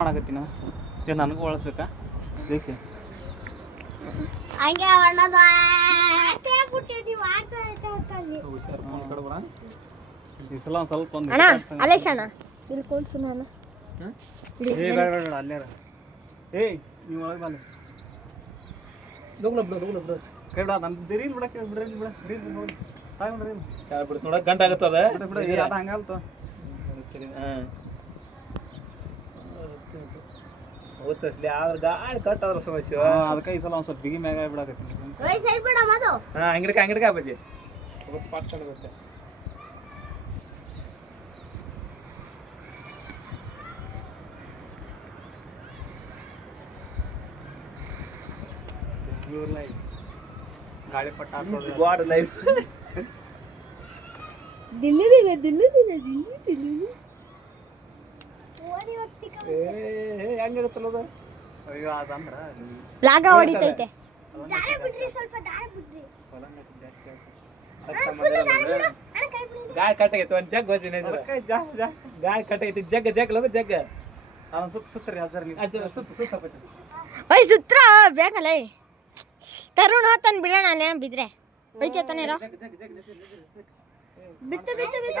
ಮಾಡಕತ್ತೀನಿ ಈಗ ನನಗೂ ಬಳಸ್ಬೇಕಾ ದೀಕ್ಷೆ ಹಂಗೆ ಅಣ್ಣದ ಬಿಟ್ಟಿದ್ದಿ ವಾಟ್ಸಲ್ಲಿ ಹುಷಾರು ಫೋನ್ ಕಡ್ಬೇಡ ಈ ಸಲ ಒಂದು ಸ್ವಲ್ಪ ಒಂದು ಅಣ್ಣ ಅಲೇಶ್ ಅಣ್ಣ. ಇಲ್ಲಿ ಕೂಡ್ಸು ನಾನು. ಏ ಬೇಡ ಬೇಡ ಬೇಡ ಅಲ್ಲೇ. ಏಯ್ ನೀವು ಒಳಗೆ ಬಾಲೆ ದುಗ್ಲ ಬಿಡು ದುಗ್ಲ ಬಿಡು. ಕೇಳ ಬಿಡ ನನ್ನ ಬಿಡ ಕೇಳಿ ಬಿಡ್ರಿ ಬಿಡ ಬಿಡ್ರಿ ನೋಡಿ ತಾಯಿ ಬಿಡ್ರಿ ಬಿಡ ಬಿಡು ನೋಡಕ್ ಗಂಟೆ ಆಗತ್ತದ? ಬಿಡ ಬಿಡ ಅದು ಹಂಗಲ್ತು ಹಾಂ. ಗೊತ್ತಸ್ಲಿ ಆದ್ರೆ ಗಾಳಿ ಕಟ್ಟದ್ರ ಸಮಸ್ಯೆ ಅದಕ್ಕೆ ಈ ಸಲ ಸ್ವಲ್ಪ ಬಿಗಿ ಮ್ಯಾಗ ಬಿಡಾಕತ್ತೀನಿ ಹಾಂ ಅಂಗಡಿಕ ಅಂಗಡಿಕ ಬಜ್ಜಿ ಪಾಟ್ ಲೈಫ್ ಗಾಳಿಪಟ ಇಸ್ ಲೈಫ್ ದಿಲ್ಲಿ. ಲಾಗ ಹೊಡಿತೈತೆ. ಗಾಯ ಕಟ್ಟಾಗೈತೆ ಒಂದು ಜಗ್ ವಜನ ಗಾಯ ಕಟ್ಟಾಗೈತೆ ಜಗ್ ಜಗ್ ಲೋಗ ಜಗ್. ಸುತ್ತ ಸುತ್ತರಿ ಹಜರ್ ಹಜರ್ ಸುತ್ತ ಸುತ್ತ ಓಯ್ ಸುತ್ರ ಬೇಕಲ್ಲ ತರುಣ ತಂದು ಬಿಡೋಣ ನಾನು ಬಿದ್ರೆ. ಒಯ್ತೆ ತಾನೇ ಇರೋ? ಬಿತ್ತು ಬಿತ್ತು ಬಿತ್ತು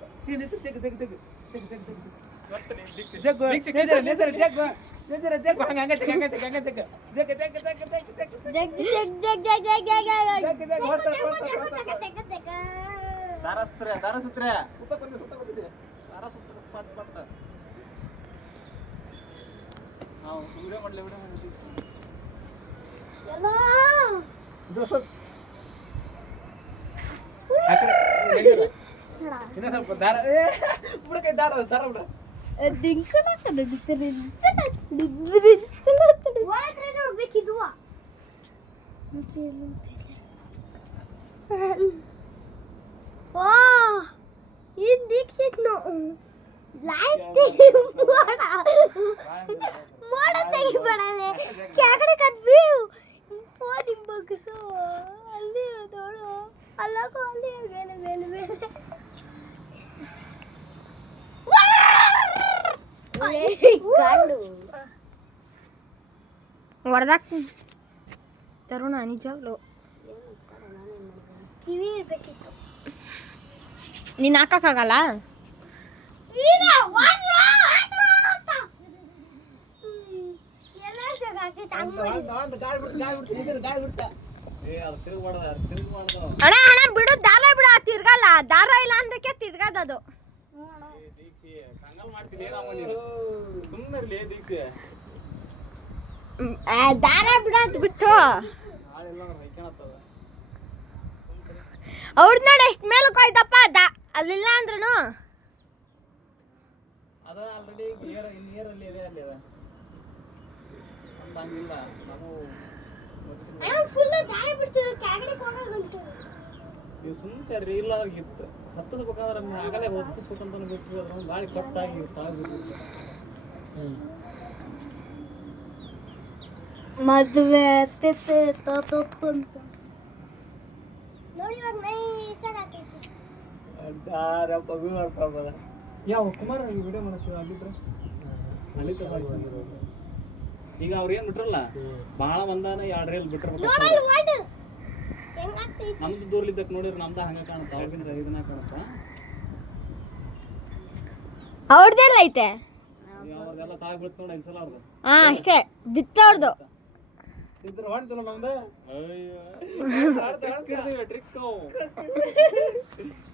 ಜಗ್ಗು ಜಗ್ಗು என்ன சார் தார இப்படி கை தார தார விட ದಿಂಕಣ ಕಡೆ ದಿಂಕಣ ದಿಂಕಣ ಒಳಗಡೆ ನೋಡ್ಬೇಕಿದು ಓ ಇನ್ ದೀಕ್ಷಿತ್ ನೋ ಲೈಟ್ ಮೋಡ ಮೋಡ ತೆಗಿಬೇಡಲೆ ಕೆಳಗಡೆ ಕದ್ವಿ ಫೋನ್ ಹಿಂಬಗ್ಸು ಅಲ್ಲಿ ನೋಡು ಅಲ್ಲಕ್ಕೂ ಅಲ್ಲಿ ಮೇಲೆ ನೋಡು ಹೊಡೆದಾಕ್ ತರುಣ ನಿಜವಾಗ್ಲು ಕಿವಿ ಇರ್ಬೇಕಿತ್ತು. ನೀನು ಹಾಕಕ್ಕಾಗಲ್ಲ? ಅಣ್ಣ ಅಣ್ಣ ಬಿಡು ದಾರ ಬಿಡು ತಿರ್ಗಲ್ಲ. ದಾರ ಇಲ್ಲ ಅನ್ಬೇಕೆ ತಿರ್ಗದದು. ದಾರ ಅಂತ ಬಿಟ್ಟು. ಅವ್ರ ನೋಡಿ ಎಷ್ಟು ಮೇಲಕ್ಕೆ ಹೋಯ್ತಪ್ಪ ದಾ ಅಲ್ಲಿಲ್ಲ ಅಂದ್ರೂ ನೀವು ಆಗಲೇ ಹತ್ತಿಸ್ಬೇಕಂತ ಬಿಟ್ಟು ಗಾಳಿ ಕಟ್ಟಾಗಿ ಸ್ಥಳ ಮದುವೆ ಆಗ್ತೈತೆ ಅಂತ. ನೋಡಿ ಇವಾಗ ನೈಸಾಗಿ ಆಗ್ತೈತೆ. ದಾರ ಪಗು ಮಾಡ್ಕೊಳ್ಬೋದ ಯಾವ ಕುಮಾರ್ ವಿಡಿಯೋ ಮಾಡಕ್ಕೆ ಅಲ್ಲಿದ್ರೆ? ಅಲ್ಲಿದ್ದ ಭಾಳ ಚೆನ್ನಾಗಿರೋದು ಈಗ ಅವ್ರು ಏನು ಬಿಟ್ರಲ್ಲ ಭಾಳ ಒಂದಾನ ಎರಡು ರೀಲ್ ಬಿಟ್ರ ನಮ್ದು ದೂರ್ಲಿದ್ದಕ್ಕೆ ನೋಡಿದ್ರೆ ನಮ್ದು ಹಂಗ ಕಾಣುತ್ತ ಅವ್ರಿಗಿಂತ ಇದನ್ನ ಕಾಣುತ್ತ? ಅವ್ರದ್ದೆಲ್ಲ ಐತೆ? ಹಾ ಅಷ್ಟೇ. ಬಿತ್ತವ್ರದ್ದು ಇದ್ರ ಹೊಂಟಿಲ್ಲ ನಮ್ದು ಅಯ್ಯೋ. ಟ್ರಿಕ್